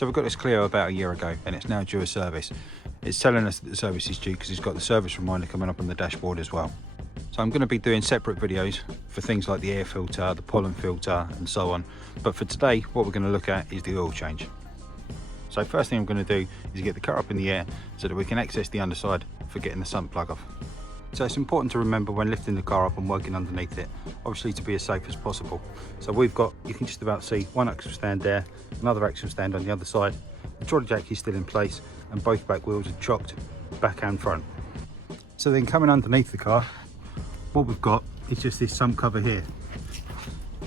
So we got this Clio about a year ago and it's now due a service. It's telling us that the service is due because it's got the service reminder coming up on the dashboard as well. So I'm going to be doing separate videos for things like the air filter, the pollen filter and so on. But for today, what we're going to look at is the oil change. So first thing I'm going to do is get the car up in the air so that we can access the underside for getting the sump plug off. So it's important to remember when lifting the car up and working underneath it, obviously to be as safe as possible. So we've got, you can just about see one axle stand there, another axle stand on the other side. The trolley jack is still in place and both back wheels are chocked, back and front. So then coming underneath the car, what we've got is just this sump cover here.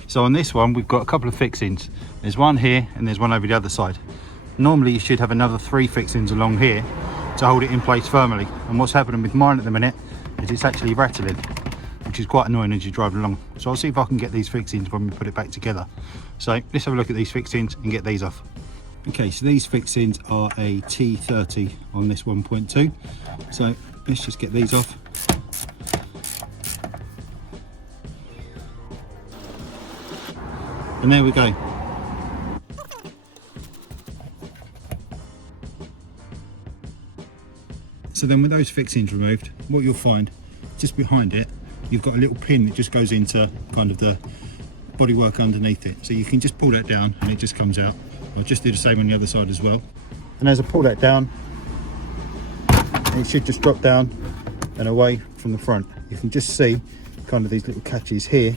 So on this one, we've got a couple of fixings. There's one here and there's one over the other side. Normally you should have another 3 fixings along here to hold it in place firmly. And what's happening with mine at the minute is it's actually rattling, which is quite annoying as you're driving along. So I'll see if I can get these fixings when we put it back together. So let's have a look at these fixings and get these off. Okay, so these fixings are a T30 on this 1.2. So let's just get these off. And there we go. So then with those fixings removed, what you'll find just behind it, you've got a little pin that just goes into kind of the bodywork underneath it. So you can just pull that down and it just comes out. I'll just do the same on the other side as well. And as I pull that down, it should just drop down and away from the front. You can just see kind of these little catches here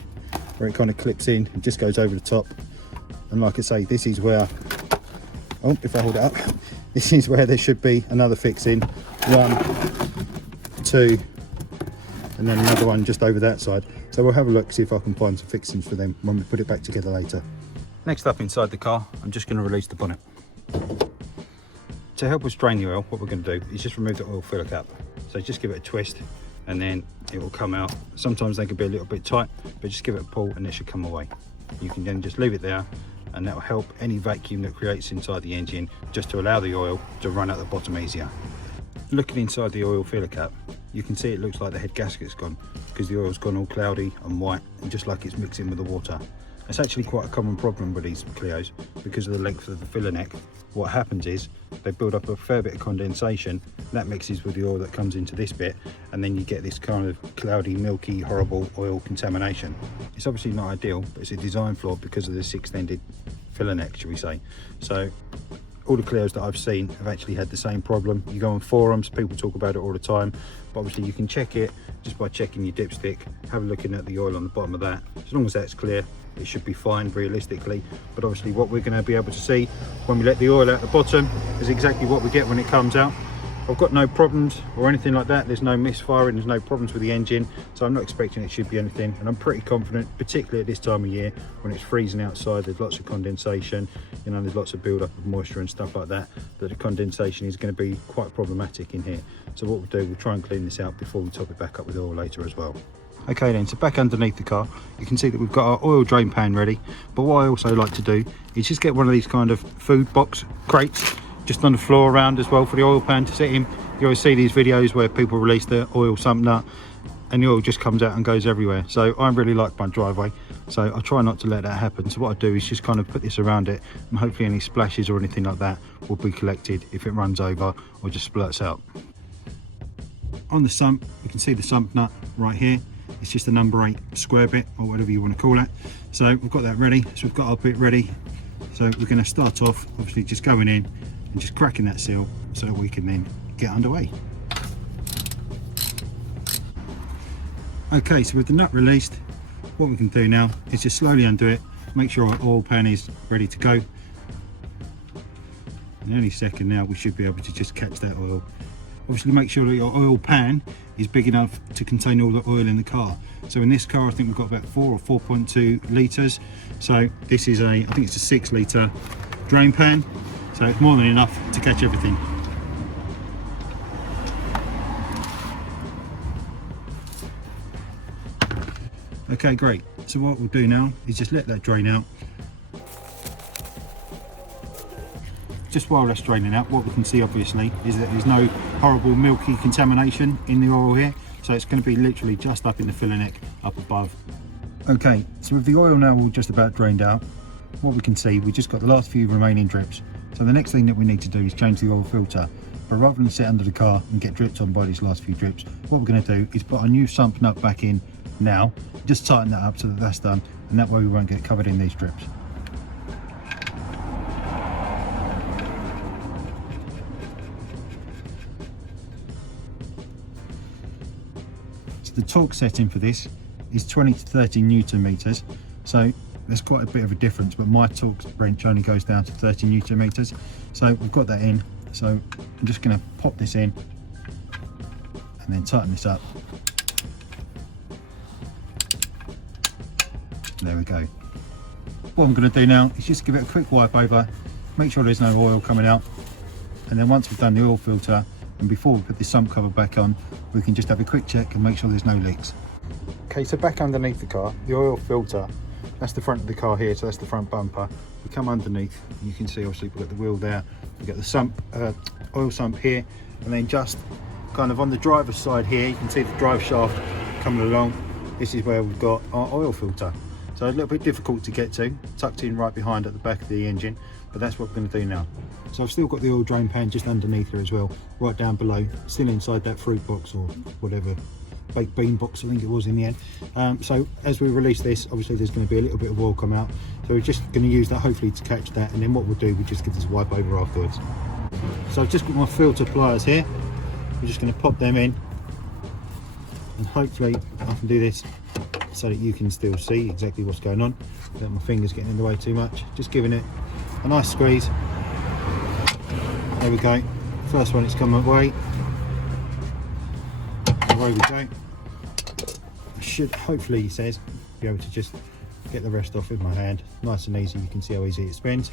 where it kind of clips in and just goes over the top. And like I say, this is where, oh, if I hold it up, this is where there should be another fixing. 1, 2, and then another one just over that side. So we'll have a look, see if I can find some fixings for them when we put it back together later. Next up inside the car, I'm just going to release the bonnet. To help us drain the oil, what we're going to do is just remove the oil filler cap. So just give it a twist and then it will come out. Sometimes they can be a little bit tight, but just give it a pull and it should come away. You can then just leave it there and that will help any vacuum that creates inside the engine just to allow the oil to run at the bottom easier. Looking inside the oil filler cap, you can see it looks like the head gasket's gone because the oil's gone all cloudy and white and just like it's mixing with the water. It's actually quite a common problem with these Clios because of the length of the filler neck. What happens is they build up a fair bit of condensation, that mixes with the oil that comes into this bit, and then you get this kind of cloudy, milky, horrible oil contamination. It's obviously not ideal, but it's a design flaw because of this extended filler neck, shall we say. So all the Clios that I've seen have actually had the same problem. You go on forums, people talk about it all the time, but obviously you can check it just by checking your dipstick, have a look at the oil on the bottom of that. As long as that's clear, it should be fine realistically. But obviously what we're going to be able to see when we let the oil out the bottom is exactly what we get when it comes out. I've got no problems or anything like that. There's no misfiring, there's no problems with the engine, so I'm not expecting it should be anything, and I'm pretty confident, particularly at this time of year when it's freezing outside, there's lots of condensation, you know, there's lots of build up of moisture and stuff like that, that the condensation is going to be quite problematic in here. So what we'll do, we'll try and clean this out before we top it back up with oil later as well. Okay then, so back underneath the car, you can see that we've got our oil drain pan ready, but what I also like to do is just get one of these kind of food box crates just on the floor around as well for the oil pan to sit in. You always see these videos where people release the oil sump nut and the oil just comes out and goes everywhere. So I really like my driveway, so I try not to let that happen. So what I do is just kind of put this around it, and hopefully any splashes or anything like that will be collected if it runs over or just splurts out. On the sump, you can see the sump nut right here. It's just a number 8 square bit or whatever you want to call it. So we've got that ready, so we've got our bit ready. So we're going to start off obviously just going in and just cracking that seal so we can then get underway. Okay, so with the nut released, what we can do now is just slowly undo it, make sure our oil pan is ready to go. In any second now we should be able to just catch that oil. Obviously make sure that your oil pan is big enough to contain all the oil in the car. So in this car I think we've got about 4 or 4.2 litres. So this is I think it's a 6 litre drain pan. So it's more than enough to catch everything. Okay, great. So what we'll do now is just let that drain out. Just while that's draining out, what we can see obviously is that there's no horrible milky contamination in the oil here. So it's going to be literally just up in the filler neck up above. Okay, so with the oil now all just about drained out, what we can see, we just got the last few remaining drips. So the next thing that we need to do is change the oil filter. But rather than sit under the car and get dripped on by these last few drips, what we're going to do is put a new sump nut back in now, just tighten that up so that that's done, and that way we won't get covered in these drips. So the torque setting for this is 20 to 30 Newton meters, so there's quite a bit of a difference, but my torque wrench only goes down to 30 Newton meters. So we've got that in, so I'm just going to pop this in and then tighten this up. There we go. What I'm going to do now is just give it a quick wipe over, make sure there's no oil coming out, and then once we've done the oil filter and before we put the sump cover back on, we can just have a quick check and make sure there's no leaks. Okay, so back underneath the car, the oil filter, that's the front of the car here, so that's the front bumper. We come underneath, you can see obviously we've got the wheel there, we've got the sump, oil sump here, and then just kind of on the driver's side here, you can see the drive shaft coming along. This is where we've got our oil filter. So a little bit difficult to get to, tucked in right behind at the back of the engine, but that's what we're going to do now. So I've still got the oil drain pan just underneath here as well, right down below, still inside that fruit box or whatever, baked bean box I think it was in the end. So as we release this, obviously there's going to be a little bit of oil come out, so we're just going to use that hopefully to catch that, and then what we'll do, we just give this a wipe over afterwards. So I've just got my filter pliers here, we're just going to pop them in, and hopefully I can do this so that you can still see exactly what's going on without my fingers getting in the way too much. Just giving it a nice squeeze. There we go, first one it's come away. Away we go. I should hopefully, he says, be able to just get the rest off with my hand. Nice and easy, you can see how easy it spins.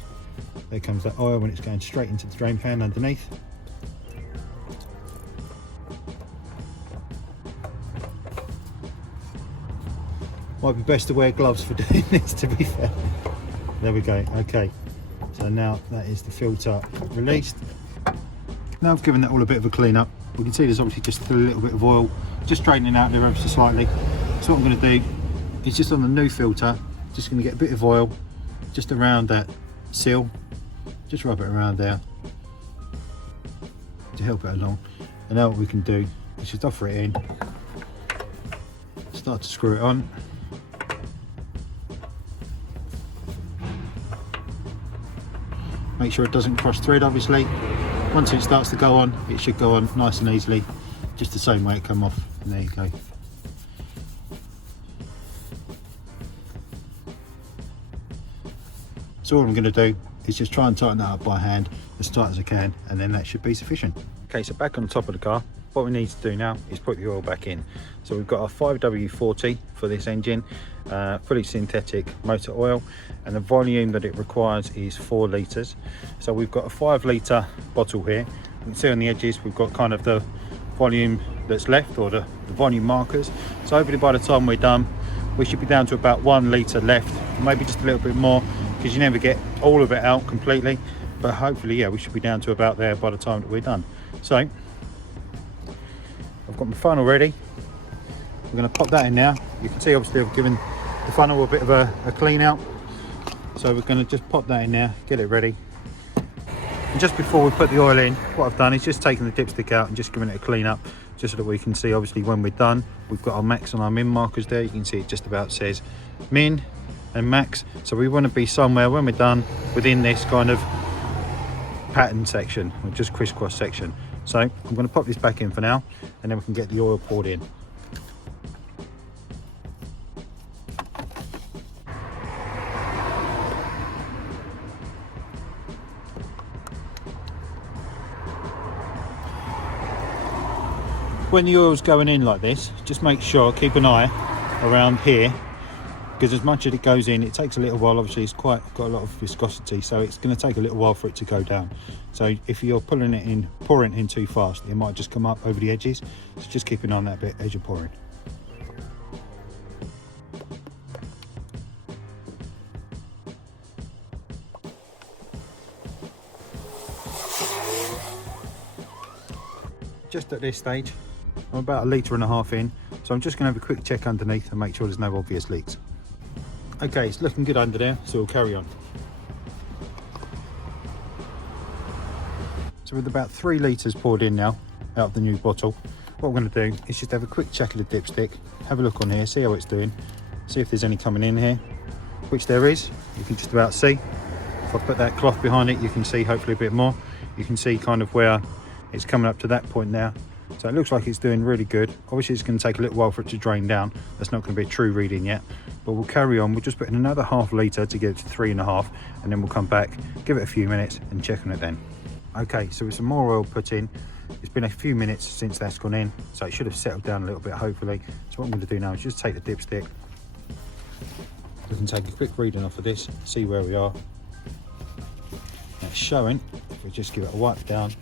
There comes that oil when it's going straight into the drain pan underneath. Might be best to wear gloves for doing this, to be fair. There we go, okay. So now that is the filter released. Now I've given that all a bit of a clean up. We can see there's obviously just a little bit of oil, just straightening out there ever so slightly. So what I'm going to do is just on the new filter, just going to get a bit of oil just around that seal, just rub it around there to help it along. And now what we can do is just offer it in, start to screw it on. Make sure it doesn't cross thread obviously. Once it starts to go on, it should go on nice and easily, just the same way it come off, and there you go. So all I'm going to do is just try and tighten that up by hand as tight as I can, and then that should be sufficient. Okay, so back on top of the car, what we need to do now is put the oil back in. So we've got our 5W40 for this engine, fully synthetic motor oil, and the volume that it requires is 4 litres. So we've got a 5 litre bottle here. You can see on the edges we've got kind of the volume that's left, or the volume markers. So hopefully by the time we're done, we should be down to about 1 litre left, maybe just a little bit more, because you never get all of it out completely, but hopefully, yeah, we should be down to about there by the time that we're done. So I've got my funnel ready. I'm going to pop that in now. You can see obviously I've given the funnel a bit of a clean out, so we're going to just pop that in there, get it ready. And just before we put the oil in, what I've done is just taken the dipstick out and just giving it a clean up, just so that we can see obviously when we're done. We've got our max and our min markers there. You can see it just about says min and max, so we want to be somewhere when we're done within this kind of pattern section, or just crisscross section. So I'm going to pop this back in for now, and then we can get the oil poured in. When the oil's going in like this, just make sure, keep an eye around here, because as much as it goes in, it takes a little while. Obviously it's got a lot of viscosity, so it's going to take a little while for it to go down. So if you're pouring it in too fast, it might just come up over the edges, so just keep an eye on that bit as you're pouring. Just at this stage, I'm about 1.5 litres in, so I'm just going to have a quick check underneath and make sure there's no obvious leaks. Okay, it's looking good under there, so we'll carry on. So with about 3 litres poured in now out of the new bottle, what I'm going to do is just have a quick check of the dipstick, have a look on here, see how it's doing, see if there's any coming in here, which there is. You can just about see. If I put that cloth behind it, you can see hopefully a bit more. You can see kind of where it's coming up to that point now. So it looks like it's doing really good. Obviously it's going to take a little while for it to drain down. That's not going to be a true reading yet, but we'll carry on. We'll just put in another ½ litre to get it to 3.5, and then we'll come back, give it a few minutes and check on it then. Okay, so with some more oil put in, it's been a few minutes since that's gone in, so it should have settled down a little bit hopefully. So what I'm going to do now is just take the dipstick. We can take a quick reading off of this, see where we are. That's showing. If we just give it a wipe down,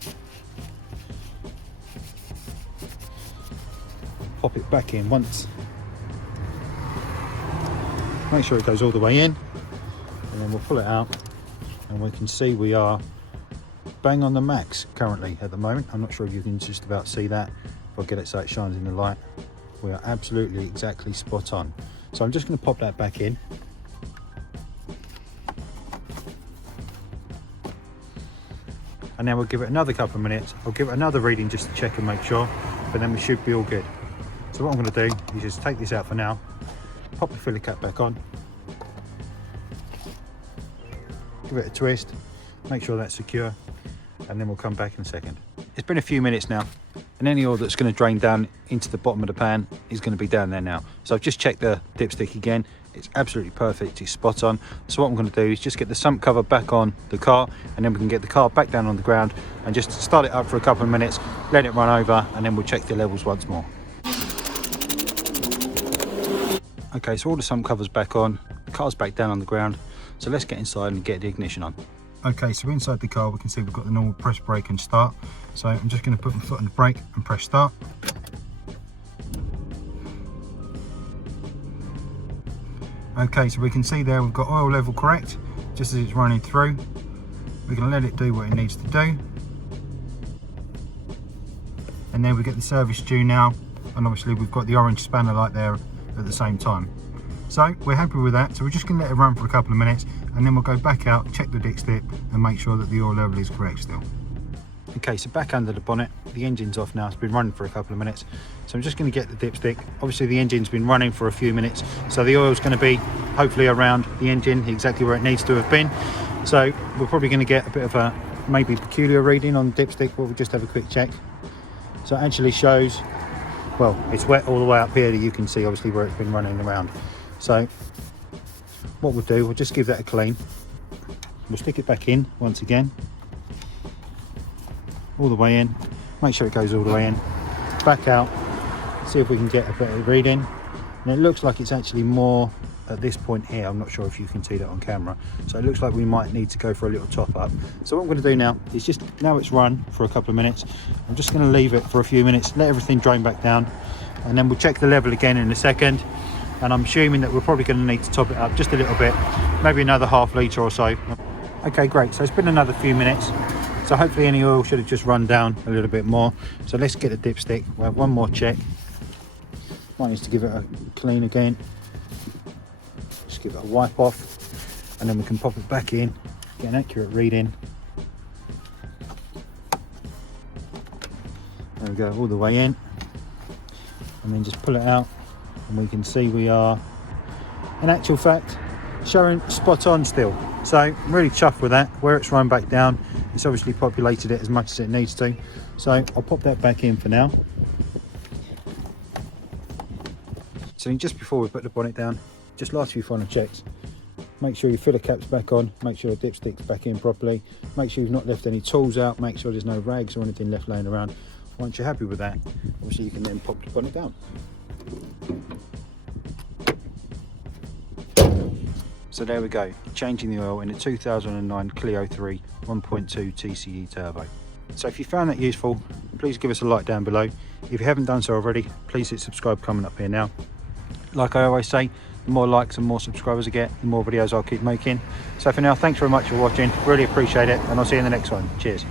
pop it back in once, make sure it goes all the way in, and then we'll pull it out, and we can see we are bang on the max currently at the moment. I'm not sure if you can just about see that. If I get it so it shines in the light, we are absolutely exactly spot on. So I'm just going to pop that back in. And then we'll give it another couple of minutes. I'll give it another reading just to check and make sure, but then we should be all good. So what I'm going to do is just take this out for now, pop the filler cap back on, give it a twist, make sure that's secure, and then we'll come back in a second. It's been a few minutes now, and any oil that's going to drain down into the bottom of the pan is going to be down there now. So I've just checked the dipstick again. It's absolutely perfect, it's spot on. So what I'm going to do is just get the sump cover back on the car, and then we can get the car back down on the ground and just start it up for a couple of minutes, let it run over, and then we'll check the levels once more. Okay, so all the sump covers back on, the car's back down on the ground, so let's get inside and get the ignition on. Okay, so inside the car we can see we've got the normal press brake and start. So I'm just going to put my foot on the brake and press start. Okay, so we can see there we've got oil level correct, just as it's running through. We're going to let it do what it needs to do. And then we get the service due now, and obviously we've got the orange spanner light there at the same time. So we're happy with that, so we're just going to let it run for a couple of minutes, and then we'll go back out, check the dipstick and make sure that the oil level is correct still. Okay, so back under the bonnet, the engine's off now, it's been running for a couple of minutes. So I'm just going to get the dipstick. Obviously the engine's been running for a few minutes, so the oil's going to be hopefully around the engine, exactly where it needs to have been. So we're probably going to get a bit of a maybe peculiar reading on the dipstick, but we'll just have a quick check. So it actually shows, well, it's wet all the way up here, you can see obviously where it's been running around. So what we'll do, we'll just give that a clean. We'll stick it back in once again, all the way in, make sure it goes all the way in, back out, see if we can get a better reading. And it looks like it's actually more at this point here. I'm not sure if you can see that on camera. So it looks like we might need to go for a little top up. So what I'm going to do now is just, now it's run for a couple of minutes, I'm just going to leave it for a few minutes, let everything drain back down, and then we'll check the level again in a second. And I'm assuming that we're probably going to need to top it up just a little bit, maybe another ½ litre or so. Okay, great, so it's been another few minutes, so hopefully any oil should have just run down a little bit more. So let's get the dipstick, we'll have one more check. Might need to give it a clean again, just give it a wipe off, and then we can pop it back in, get an accurate reading. There we go, all the way in, and then just pull it out, and we can see we are, in actual fact, showing spot on still. So I'm really chuffed with that. Where it's run back down, it's obviously populated it as much as it needs to. So I'll pop that back in for now. So just before we put the bonnet down, just last few final checks. Make sure your filler cap's back on, make sure the dipstick's back in properly, make sure you've not left any tools out, make sure there's no rags or anything left laying around. Once you're happy with that, obviously you can then pop the bonnet down. So there we go, changing the oil in a 2009 Clio 3 1.2 Tce turbo. So if you found that useful, please give us a like down below. If you haven't done so already, please hit subscribe coming up here now. Like I always say, the more likes and more subscribers I get, the more videos I'll keep making. So for now, thanks very much for watching, really appreciate it, and I'll see you in the next one. Cheers.